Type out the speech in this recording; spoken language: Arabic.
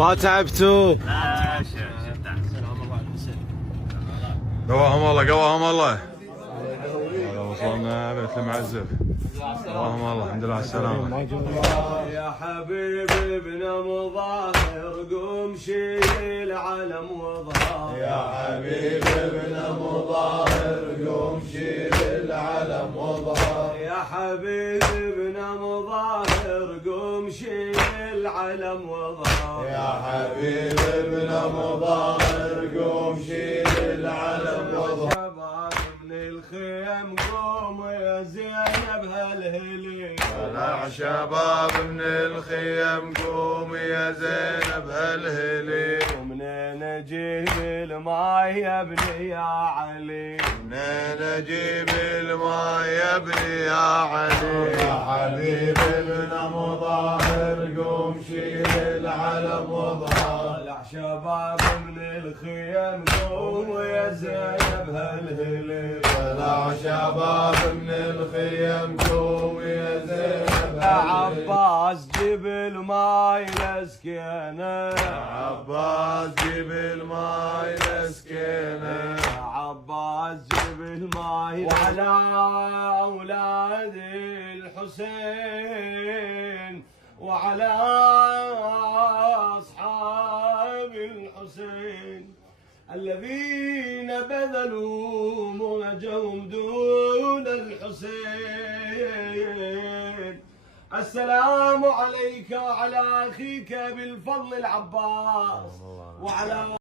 ما تعبتوا؟ لا قواهم الله قواهم الله. وصلنا بيت المعزب. قواهم الله الحمد لله على السلامة. يا حبيبي ابن مظاهر قوم شيل العلم وظهر. يا حبيبي ابن مظاهر قوم شيل العلم وظهر. يا حبيبي ابن مظاهر قوم شيل العلم وظهر. يا حبيبي ابن مظاهر قوم شيل العلم وظهر. شباب من الخيم قوموا يا زينب هالهليل. طلع شباب من الخيم قوم يا زينب هالهليل. ومنين اجيب الماي يا ابني يا علي. منين اجيب الماء يا ابني يا علي. يا حبيبي ابن مظاهر قوم شيل العلم وظهر. طلع شباب من الخيم قوموا يا زينب هالهليل. طلع شباب من الخيم قوم يا زينب يا عباس جيب الماي لسكينه. يا عباس جيب الماء لسكينه. يا عباس جيب الماي وعلى اولاد الحسين وعلى اصحاب الحسين الذين بذلوا موجهم دون الحسين. السلام عليك وعلى اخيك بالفضل العباس وعلى